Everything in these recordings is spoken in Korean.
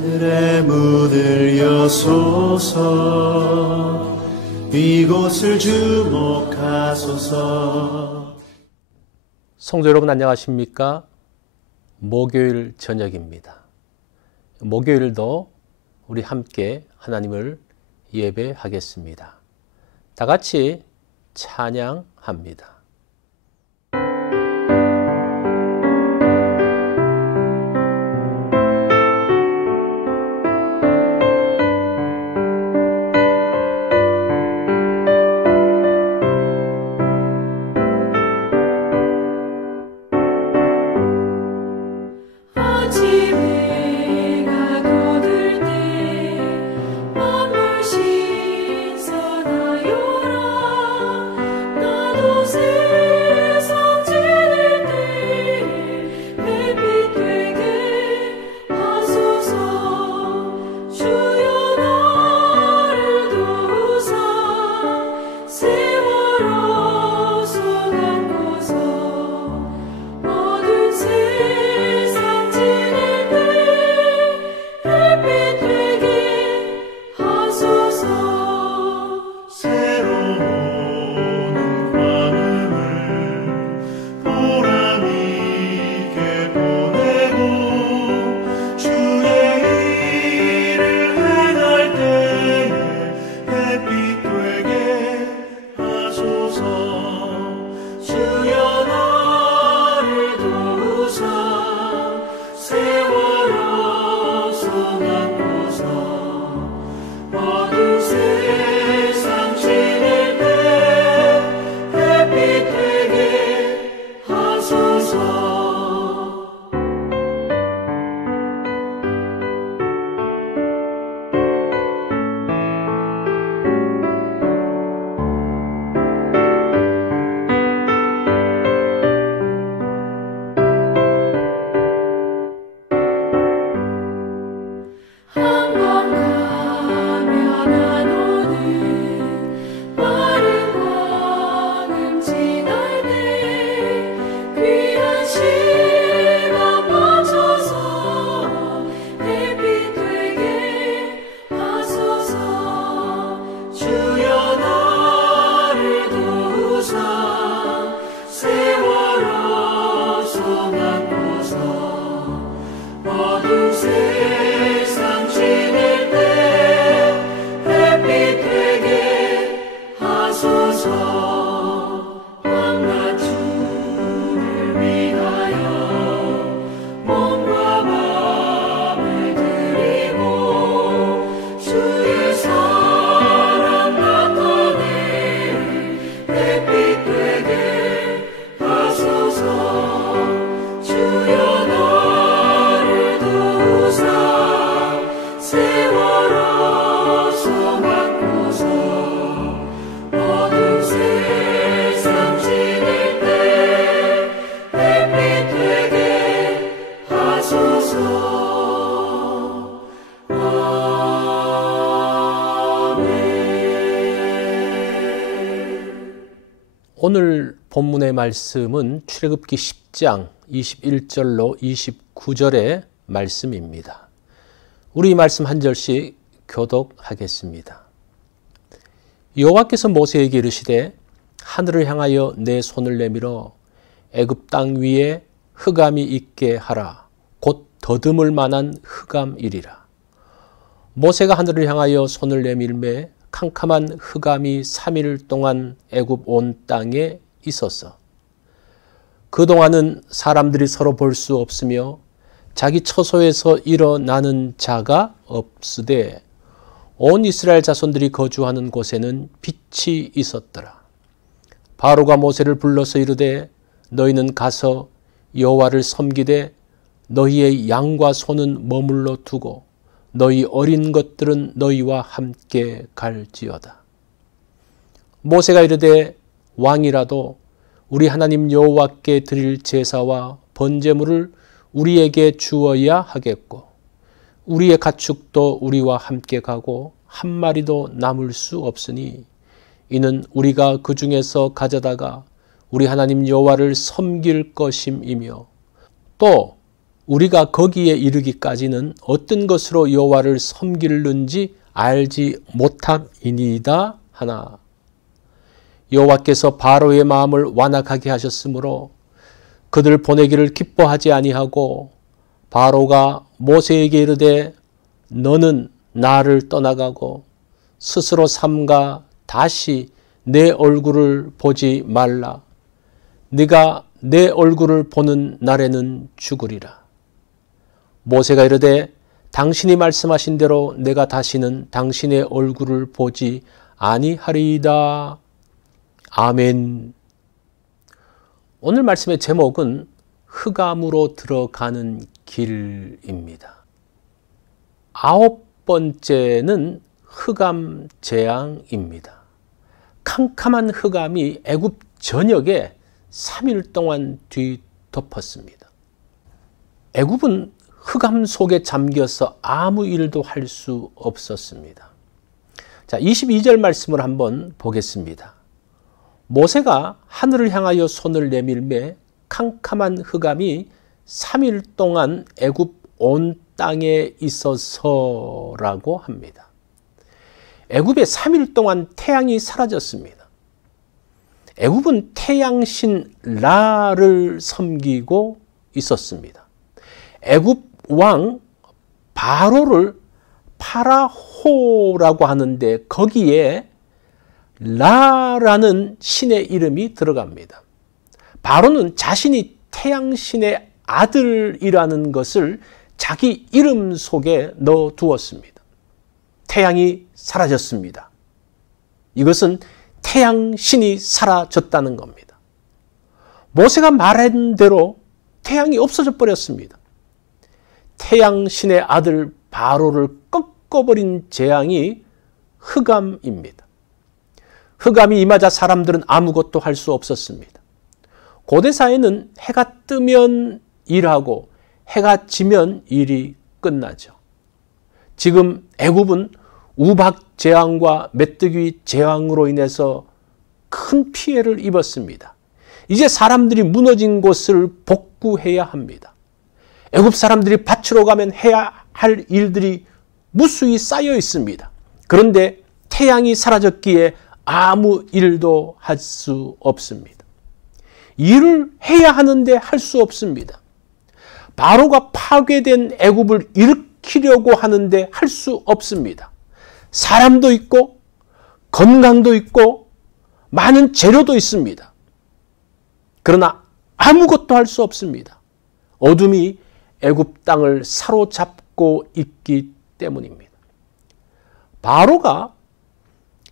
하늘의 문을 여소서 이곳을 주목하소서. 성도 여러분 안녕하십니까? 목요일 저녁입니다. 목요일도 우리 함께 하나님을 예배하겠습니다. 다 같이 찬양합니다. 오늘 본문의 말씀은 출애굽기 10장 21절로 29절의 말씀입니다. 우리 말씀 한 절씩 교독하겠습니다. 여호와께서 모세에게 이르시되 하늘을 향하여 내 손을 내밀어 애굽 땅 위에 흑암이 있게 하라. 곧 더듬을 만한 흑암이리라. 모세가 하늘을 향하여 손을 내밀매 캄캄한 흑암이 3일 동안 애굽 온 땅에 있었어. 그동안은 사람들이 서로 볼 수 없으며 자기 처소에서 일어나는 자가 없으되 온 이스라엘 자손들이 거주하는 곳에는 빛이 있었더라. 바로가 모세를 불러서 이르되 너희는 가서 여호와를 섬기되 너희의 양과 소는 머물러 두고 너희 어린 것들은 너희와 함께 갈지어다. 모세가 이르되 왕이라도 우리 하나님 여호와께 드릴 제사와 번제물을 우리에게 주어야 하겠고 우리의 가축도 우리와 함께 가고 한 마리도 남을 수 없으니 이는 우리가 그 중에서 가져다가 우리 하나님 여호와를 섬길 것임이며 또 우리가 거기에 이르기까지는 어떤 것으로 여호와를 섬기는지 알지 못함이니이다 하나. 여호와께서 바로의 마음을 완악하게 하셨으므로 그들 보내기를 기뻐하지 아니하고 바로가 모세에게 이르되 너는 나를 떠나가고 스스로 삼가 다시 내 얼굴을 보지 말라. 네가 내 얼굴을 보는 날에는 죽으리라. 모세가 이르되 당신이 말씀하신 대로 내가 다시는 당신의 얼굴을 보지 아니하리이다. 아멘. 오늘 말씀의 제목은 흑암으로 들어가는 길입니다. 9번째는 흑암 재앙입니다. 캄캄한 흑암이 애굽 전역에 3일 동안 뒤덮었습니다. 애굽은 흑암 속에 잠겨서 아무 일도 할 수 없었습니다. 자, 22절 말씀을 한번 보겠습니다. 모세가 하늘을 향하여 손을 내밀매 캄캄한 흑암이 3일 동안 애굽 온 땅에 있어서라고 합니다. 애굽에 3일 동안 태양이 사라졌습니다. 애굽은 태양신 라를 섬기고 있었습니다. 애굽 왕 바로를 파라호라고 하는데 거기에 라라는 신의 이름이 들어갑니다. 바로는 자신이 태양신의 아들이라는 것을 자기 이름 속에 넣어두었습니다. 태양이 사라졌습니다. 이것은 태양신이 사라졌다는 겁니다. 모세가 말한 대로 태양이 없어져 버렸습니다. 태양신의 아들 바로를 꺾어버린 재앙이 흑암입니다. 흑암이 임하자 사람들은 아무것도 할 수 없었습니다. 고대사에는 해가 뜨면 일하고 해가 지면 일이 끝나죠. 지금 애굽은 우박 재앙과 메뚜기 재앙으로 인해서 큰 피해를 입었습니다. 이제 사람들이 무너진 곳을 복구해야 합니다. 애굽 사람들이 밭으로 가면 해야 할 일들이 무수히 쌓여 있습니다. 그런데 태양이 사라졌기에 아무 일도 할 수 없습니다. 일을 해야 하는데 할 수 없습니다. 바로가 파괴된 애굽을 일으키려고 하는데 할 수 없습니다. 사람도 있고 건강도 있고 많은 재료도 있습니다. 그러나 아무것도 할 수 없습니다. 어둠이 애굽 땅을 사로잡고 있기 때문입니다. 바로가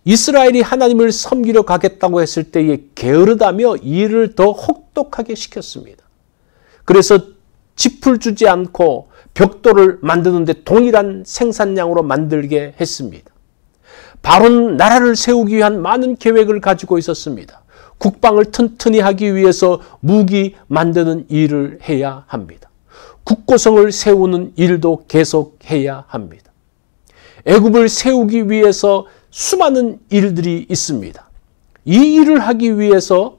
이스라엘이 하나님을 섬기려 가겠다고 했을 때에 게으르다며 일을 더 혹독하게 시켰습니다. 그래서 짚을 주지 않고 벽돌을 만드는데 동일한 생산량으로 만들게 했습니다. 바로는 나라를 세우기 위한 많은 계획을 가지고 있었습니다. 국방을 튼튼히 하기 위해서 무기 만드는 일을 해야 합니다. 국고성을 세우는 일도 계속해야 합니다. 애굽을 세우기 위해서 수많은 일들이 있습니다. 이 일을 하기 위해서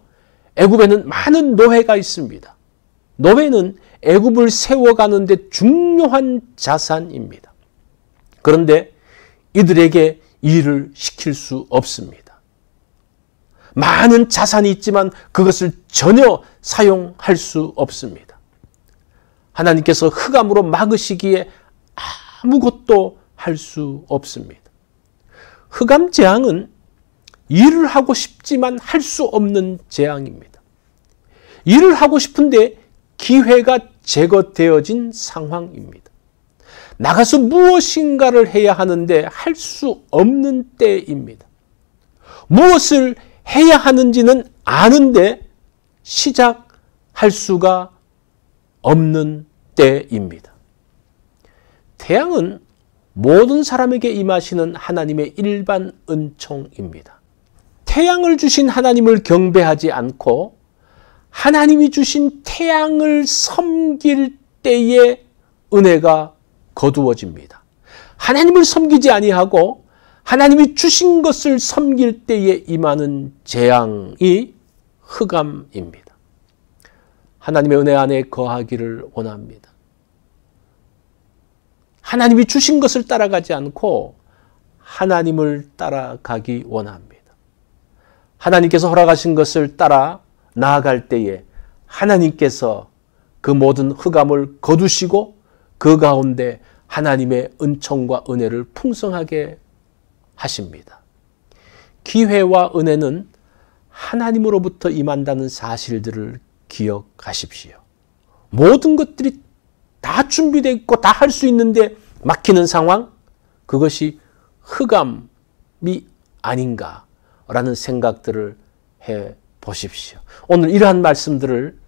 애굽에는 많은 노예가 있습니다. 노예는 애굽을 세워가는 데 중요한 자산입니다. 그런데 이들에게 일을 시킬 수 없습니다. 많은 자산이 있지만 그것을 전혀 사용할 수 없습니다. 하나님께서 흑암으로 막으시기에 아무것도 할 수 없습니다. 흑암 재앙은 일을 하고 싶지만 할 수 없는 재앙입니다. 일을 하고 싶은데 기회가 제거되어진 상황입니다. 나가서 무엇인가를 해야 하는데 할 수 없는 때입니다. 무엇을 해야 하는지는 아는데 시작할 수가 없는 때입니다. 태양은 모든 사람에게 임하시는 하나님의 일반 은총입니다. 태양을 주신 하나님을 경배하지 않고 하나님이 주신 태양을 섬길 때에 은혜가 거두어집니다. 하나님을 섬기지 아니하고 하나님이 주신 것을 섬길 때에 임하는 재앙이 흑암입니다. 하나님의 은혜 안에 거하기를 원합니다. 하나님이 주신 것을 따라가지 않고 하나님을 따라가기 원합니다. 하나님께서 허락하신 것을 따라 나아갈 때에 하나님께서 그 모든 흑암을 거두시고 그 가운데 하나님의 은총과 은혜를 풍성하게 하십니다. 기회와 은혜는 하나님으로부터 임한다는 사실들을 기억하십시오. 모든 것들이 다 준비되어 있고 다 할 수 있는데 막히는 상황, 그것이 흑암이 아닌가라는 생각들을 해 보십시오. 오늘 이러한 말씀들을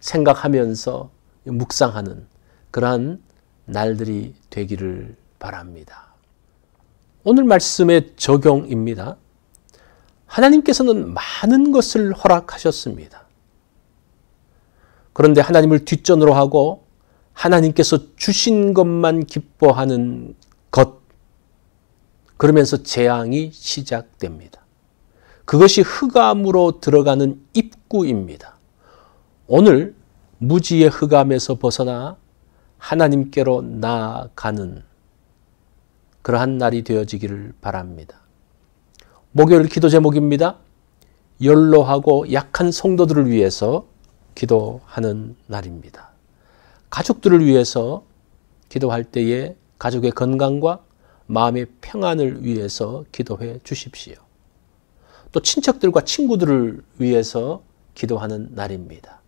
생각하면서 묵상하는 그러한 날들이 되기를 바랍니다. 오늘 말씀의 적용입니다. 하나님께서는 많은 것을 허락하셨습니다. 그런데 하나님을 뒷전으로 하고 하나님께서 주신 것만 기뻐하는 것, 그러면서 재앙이 시작됩니다. 그것이 흑암으로 들어가는 입구입니다. 오늘 무지의 흑암에서 벗어나 하나님께로 나아가는 그러한 날이 되어지기를 바랍니다. 목요일 기도 제목입니다. 연로하고 약한 성도들을 위해서 기도하는 날입니다. 가족들을 위해서 기도할 때에 가족의 건강과 마음의 평안을 위해서 기도해 주십시오. 또 친척들과 친구들을 위해서 기도하는 날입니다.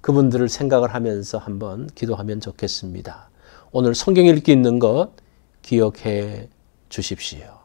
그분들을 생각을 하면서 한번 기도하면 좋겠습니다. 오늘 성경 읽기 있는 것 기억해 주십시오.